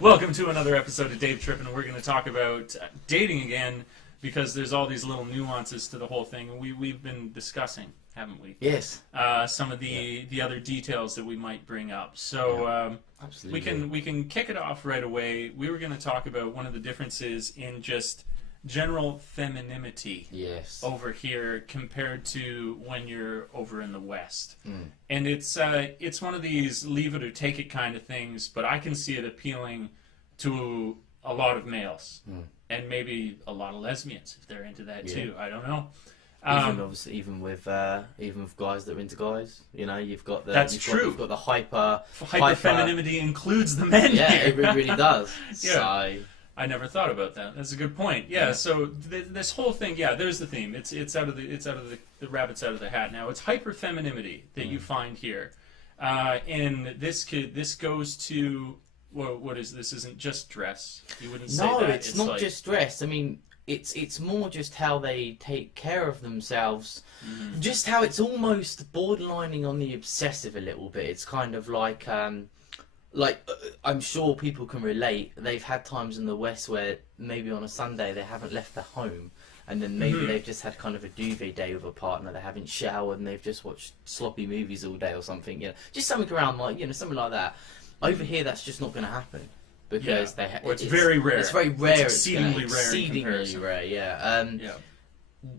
Welcome to another episode of Dave Trippin', and we're going to talk about dating again because there's all these little nuances to the whole thing. We've been discussing, haven't we? Yes. Some of the other details that we might bring up. So we can kick it off right away. We were going to talk about one of the differences in just general femininity over here compared to when you're over in the West. And it's one of these leave it or take it kind of things, but I can see it appealing to a lot of males and maybe a lot of lesbians if they're into that too. I don't know. Even with guys that are into guys, you know, you've got the you've got the hyper-femininity includes the men. Yeah, here. it really does. Yeah. So I never thought about that. That's a good point. Yeah. So this whole thing, there's the theme. It's out of the rabbit's out of the hat now. It's hyper-femininity that you find here, and this goes to what is this? Isn't just dress. You wouldn't say that. No, it's not like, just dress. I mean, it's more just how they take care of themselves. Just how it's almost borderlining on the obsessive a little bit. It's kind of like I'm sure people can relate. They've had times in the West where maybe on a Sunday they haven't left the home, and then maybe they've just had kind of a duvet day with a partner. They haven't showered and they've just watched sloppy movies all day or something. You know, just something around something like that. Over here, that's just not going to happen because it's very rare. It's very rare. It's exceedingly rare. Exceedingly rare. Yeah.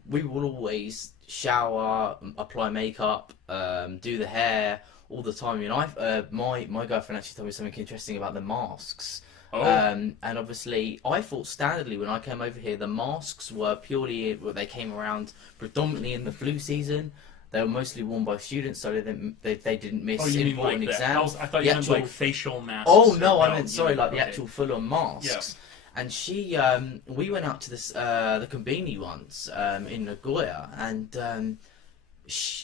We will always shower, apply makeup, do the hair all the time. You know, my girlfriend actually told me something interesting about the masks. And obviously, I thought standardly when I came over here, the masks were purely they came around predominantly in the flu season. They were mostly worn by students, so they didn't miss important exams. I thought you meant like facial masks. Oh no, I meant the actual full-on masks. Yeah. And she, we went out to this the Combini once in Nagoya, and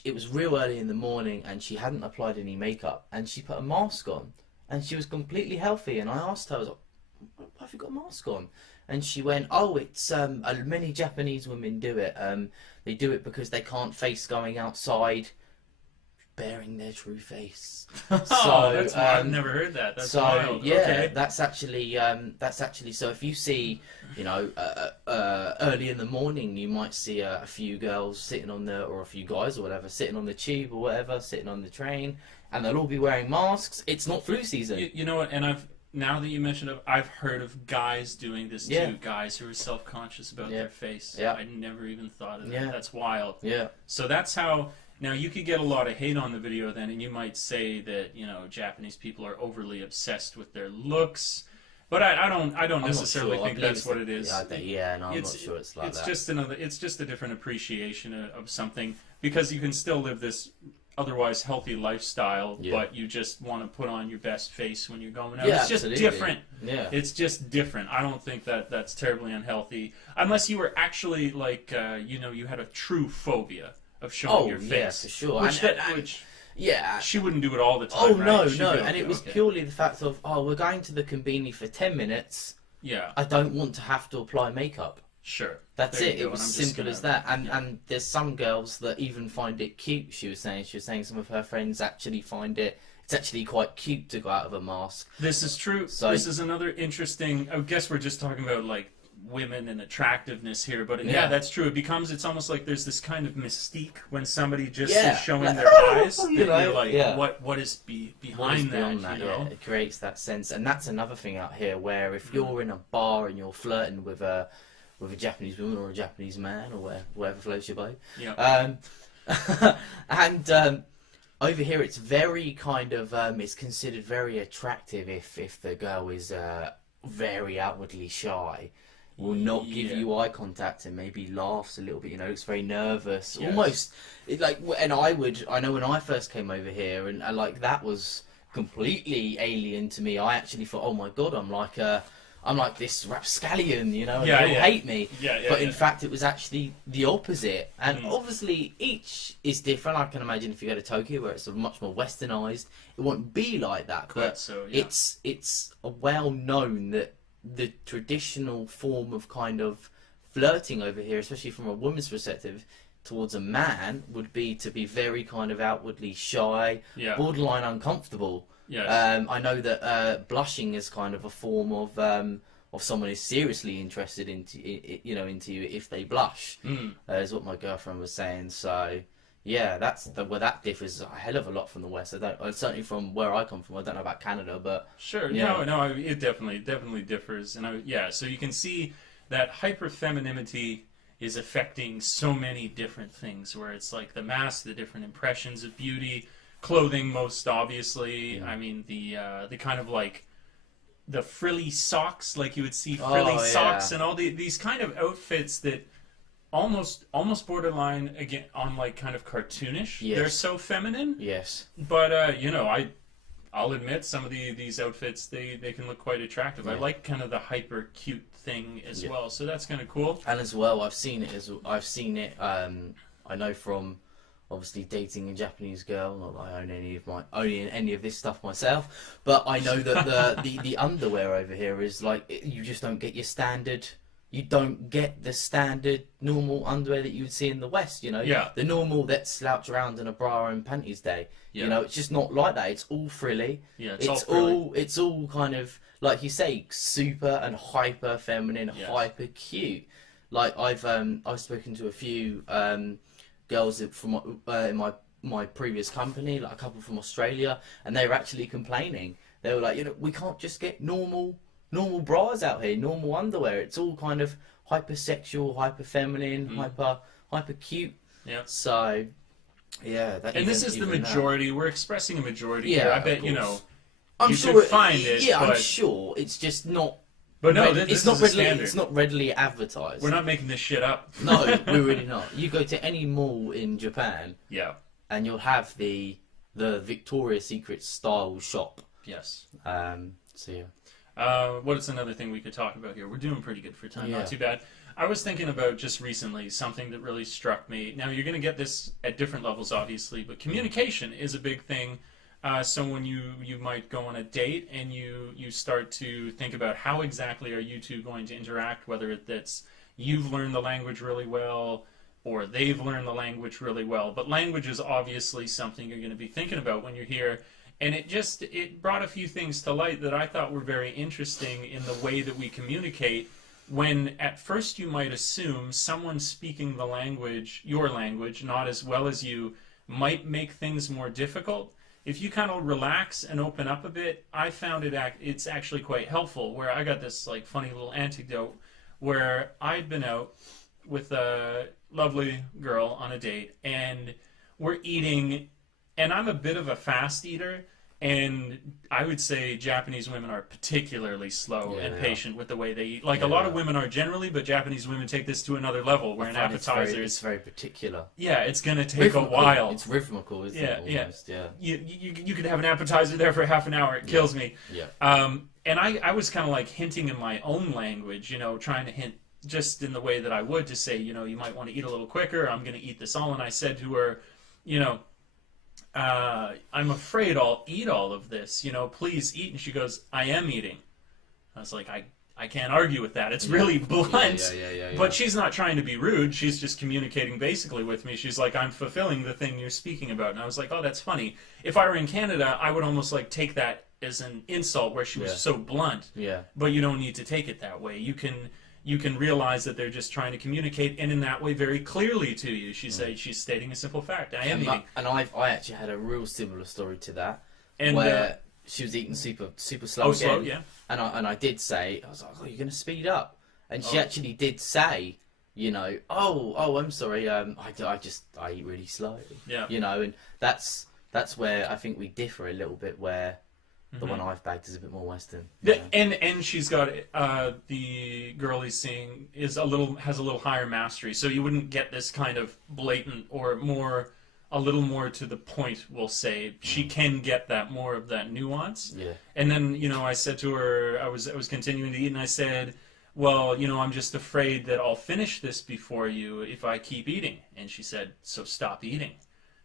it was real early in the morning, and she hadn't applied any makeup, and she put a mask on, and she was completely healthy. And I asked her, I was like, "Why have you got a mask on?" And she went, "Oh, it's many Japanese women do it. They do it because they can't face going outside, bearing their true face." That's I've never heard that. That's wild. Yeah, okay. that's actually. So if you see, early in the morning, you might see a few girls sitting on or a few guys or whatever sitting on the tube or whatever, sitting on the train, and they'll all be wearing masks. It's not flu season. You know what? And now that you mention it, I've heard of guys doing this too. Guys who are self-conscious about their face. Yeah. I never even thought of that. That's wild. Yeah. So that's how. Now you could get a lot of hate on the video then, and you might say that Japanese people are overly obsessed with their looks. But I don't necessarily think that's what it is. I'm not sure it's like that. It's just a different appreciation of something, because you can still live this otherwise healthy lifestyle, but you just want to put on your best face when you're going out. It's just different. Yeah. It's just different. I don't think that's terribly unhealthy, unless you were actually like you had a true phobia of showing your face. Yeah, for sure. Which she wouldn't do it all the time. Oh right? No, and it was purely the fact of we're going to the Combini for 10 minutes. Yeah. I don't want to have to apply makeup. Sure. That's it. It was simple as that. And there's some girls that even find it cute. She was saying some of her friends actually find it's actually quite cute to go out of a mask. This is true. So this is another interesting. I guess we're just talking about like women and attractiveness here, but that's true. It's almost like there's this kind of mystique when somebody just is showing their eyes. You're like, what is behind that? It creates that sense, and that's another thing out here where if you're in a bar and you're flirting with a Japanese woman or a Japanese man or whatever floats your boat. Yeah. And over here, it's very kind of it's considered very attractive if the girl is very outwardly shy, will not give you eye contact, and maybe laughs a little bit. Looks very nervous, almost like. And I know when I first came over here, and like that was completely alien to me. I actually thought, oh my god, I'm like this rapscallion, and they'll hate me. But in fact, it was actually the opposite. And obviously, each is different. I can imagine if you go to Tokyo, where it's sort of much more westernized, it won't be like that. But it's well known that the traditional form of kind of flirting over here, especially from a woman's perspective, towards a man, would be to be very kind of outwardly shy, borderline uncomfortable. Yes. I know that blushing is kind of a form of someone who's seriously interested into into you if they blush. Is what my girlfriend was saying. So yeah, where that differs a hell of a lot from the West. Certainly from where I come from. I don't know about Canada, but sure, yeah. no, it definitely differs, and so you can see that hyper-femininity is affecting so many different things. Where it's like the mask, the different impressions of beauty, clothing, most obviously. I mean the kind of like the frilly socks, like you would see frilly socks and all these kind of outfits that almost borderline again on like kind of cartoonish. Yes. They're so feminine. Yes. But I'll admit some of these outfits they can look quite attractive. Yeah. I like kind of the hyper cute thing as well. So that's kind of cool. And as well, I've seen it. I know from obviously dating a Japanese girl. Not that I own any of this stuff myself, but I know that the underwear over here is like you just don't get your standard. You don't get the standard normal underwear that you would see in the West, Yeah. The normal that slouch around in a bra and panties day. Yeah. It's just not like that. It's all frilly. Yeah, it's all kind of, like you say, super and hyper feminine, hyper cute. Like I've spoken to a few girls from in my previous company, like a couple from Australia, and they were actually complaining. They were like, we can't just get normal bras out here, normal underwear. It's all kind of hypersexual, hyper feminine, hyper cute. Yeah. So, yeah. This is the majority. We're expressing a majority here. I bet I'm you sure could find it. Yeah, but, I'm sure. It's just not. But no, it's not readily. It's not readily advertised. We're not making this shit up. No, we're really not. You go to any mall in Japan. Yeah. And you'll have the Victoria's Secret style shop. Yes. So yeah. What is another thing we could talk about here? We're doing pretty good for time, not too bad. I was thinking about just recently something that really struck me. Now, you're going to get this at different levels, obviously, but communication is a big thing. So when you might go on a date and you start to think about how exactly are you two going to interact, whether it's you've learned the language really well or they've learned the language really well. But language is obviously something you're going to be thinking about when you're here. And it brought a few things to light that I thought were very interesting in the way that we communicate, when at first you might assume someone speaking the language, your language, not as well as you, might make things more difficult. If you kind of relax and open up a bit, I found it's actually quite helpful, where I got this like funny little anecdote where I'd been out with a lovely girl on a date, and we're eating. And I'm a bit of a fast eater, and I would say Japanese women are particularly slow and patient with the way they eat. Like a lot of women are generally, but Japanese women take this to another level, where an appetizer it's very particular. Yeah, it's going to take a while. It's rhythmical, isn't it? Almost, yeah. You could have an appetizer there for half an hour. It kills me. Yeah. And I was kind of like hinting in my own language, trying to hint just in the way that I would to say, you might want to eat a little quicker. I'm going to eat this all. And I said to her, I'm afraid I'll eat all of this, please eat. And she goes, I am eating. I was like, I can't argue with that. It's really blunt. But she's not trying to be rude. She's just communicating basically with me. She's like, I'm fulfilling the thing you're speaking about. And I was like, oh, that's funny. If I were in Canada, I would almost like take that as an insult, where she was so blunt. Yeah. But you don't need to take it that way. You can realize that they're just trying to communicate, and in that way very clearly to you. She's stating a simple fact. I am eating. And I actually had a real similar story to that, where she was eating super slow again. Slow, yeah. And I did say, I was like, oh, you're going to speed up. And she actually did say, I'm sorry, I eat really slowly. Yeah. And that's where I think we differ a little bit, where the one I've bagged is a bit more Western. Yeah. And she's got the girl he's seeing has a little higher mastery, so you wouldn't get this kind of blatant or a little more to the point. We'll say she can get that more of that nuance. Yeah. And then I said to her, I was continuing to eat, and I said, well, I'm just afraid that I'll finish this before you if I keep eating. And she said, so stop eating.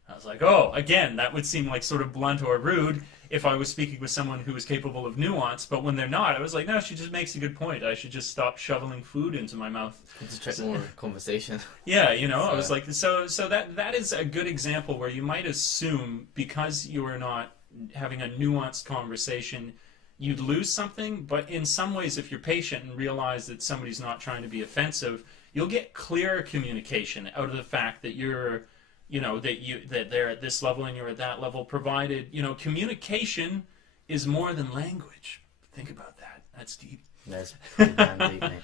I was like, oh, again, that would seem like sort of blunt or rude if I was speaking with someone who was capable of nuance, but when they're not, I was like, no, she just makes a good point. I should just stop shoveling food into my mouth. Concentrate more conversation. Yeah, I was like, so that is a good example where you might assume, because you are not having a nuanced conversation, you'd lose something. But in some ways, if you're patient and realize that somebody's not trying to be offensive, you'll get clearer communication out of the fact that you're, that they're at this level and you're at that level, provided, communication is more than language. Think about that. That's deep. That's pretty damn deep, mate.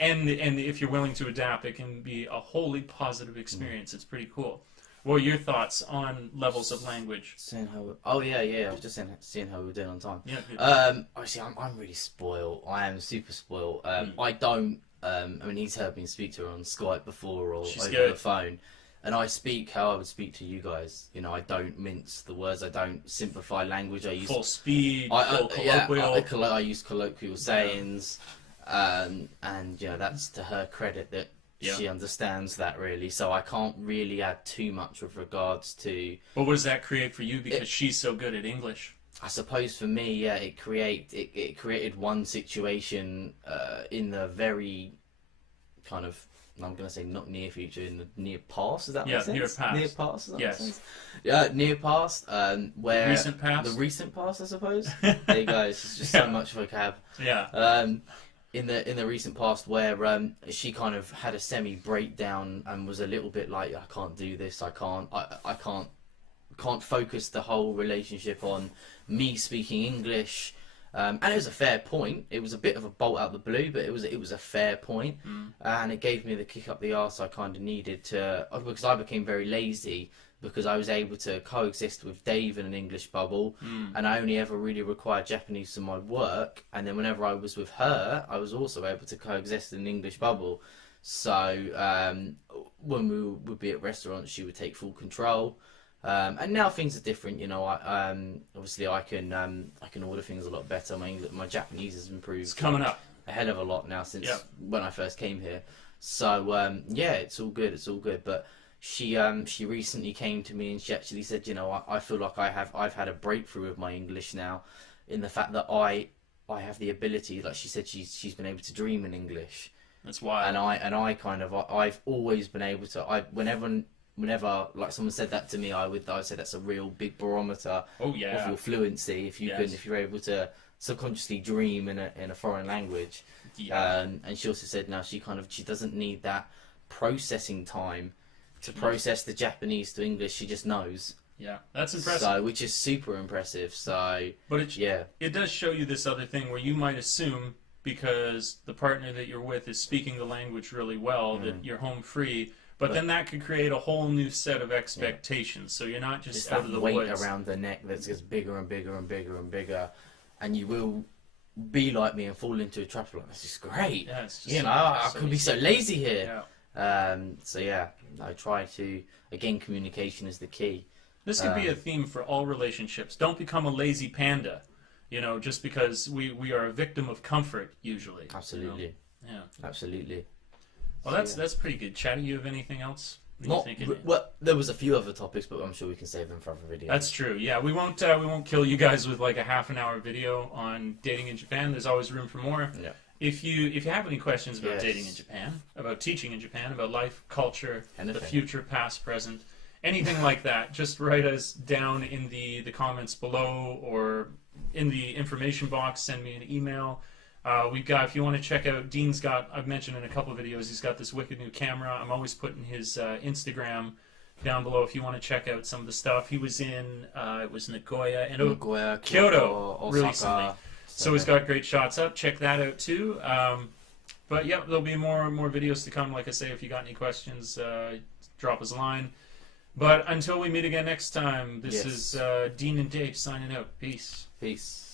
And if you're willing to adapt, it can be a wholly positive experience. It's pretty cool. What are your thoughts on levels of language? I was just seeing how we're doing on time. Yeah. Good. Actually, I'm really spoiled. I am super spoiled. I don't. He's heard me speak to her on Skype before or She's over good. the phone, and I speak how I would speak to you guys. I don't mince the words. I don't simplify language. I use full speed, full colloquial. I use colloquial sayings, and that's to her credit that she understands that really. So I can't really add too much with regards to. But what does that create for you? Because she's so good at English. I suppose for me, it created one situation in the very kind of, I'm going to say not near future, in the near past. Does that make sense? Near past. Near past. Does that Yes. make sense? Yeah, near past. Where Recent past. The recent past, I suppose. There you go. It's just so much vocab. Yeah. In the recent past, where she kind of had a semi breakdown and was a little bit like, I can't do this. I can't focus the whole relationship on me speaking English, and it was a fair point. It was a bit of a bolt out the blue, but it was a fair point, and it gave me the kick up the arse I kind of needed to, because I became very lazy because I was able to coexist with Dave in an English bubble, and I only ever really required Japanese for my work, and then whenever I was with her, I was also able to coexist in an English bubble. So when we would be at restaurants, she would take full control. And now things are different, obviously I can order things a lot better. My Japanese has improved. It's coming up a hell of a lot now since when I first came here. So it's all good. But she recently came to me and she actually said, I feel like I've had a breakthrough with my English now, in the fact that I have the ability, like she said, she's been able to dream in English. That's wild. And I've always been able to. Whenever like someone said that to me, I would say that's a real big barometer of your fluency. If you're able to subconsciously dream in a foreign language. And she also said now she doesn't need that processing time to process the Japanese to English. She just knows. Yeah, that's impressive. So, which is super impressive. So, but it does show you this other thing where you might assume, because the partner that you're with is speaking the language really well, that you're home free. But then that could create a whole new set of expectations. So you're not just out of the weight woods. Around the neck that gets bigger and bigger and bigger and bigger, and you will be like me and fall into a trap. Like, this is great. Yeah, it's just I could be so lazy here. Yeah. I try to, again, communication is the key. This could be a theme for all relationships. Don't become a lazy panda. Just because we are a victim of comfort usually. Absolutely. Yeah. Absolutely. Well, that's pretty good. Chatty, you have anything else? Well, there was a few other topics, but I'm sure we can save them for other videos. That's true. Yeah, we won't kill you guys with like a half-an-hour video on dating in Japan. There's always room for more. Yeah. If you have any questions about dating in Japan, about teaching in Japan, about life, culture, the future, past, present, anything like that, just write us down in the comments below or in the information box. Send me an email. We've got, if you want to check out, Dean's got, I've mentioned in a couple of videos, he's got this wicked new camera. I'm always putting his Instagram down below if you want to check out some of the stuff. He was in, it was Nagoya and Kyoto recently. So he's got great shots up. Check that out too. But yeah, there'll be more videos to come. Like I say, if you got any questions, drop us a line. But until we meet again next time, this is Dean and Dave signing out. Peace. Peace.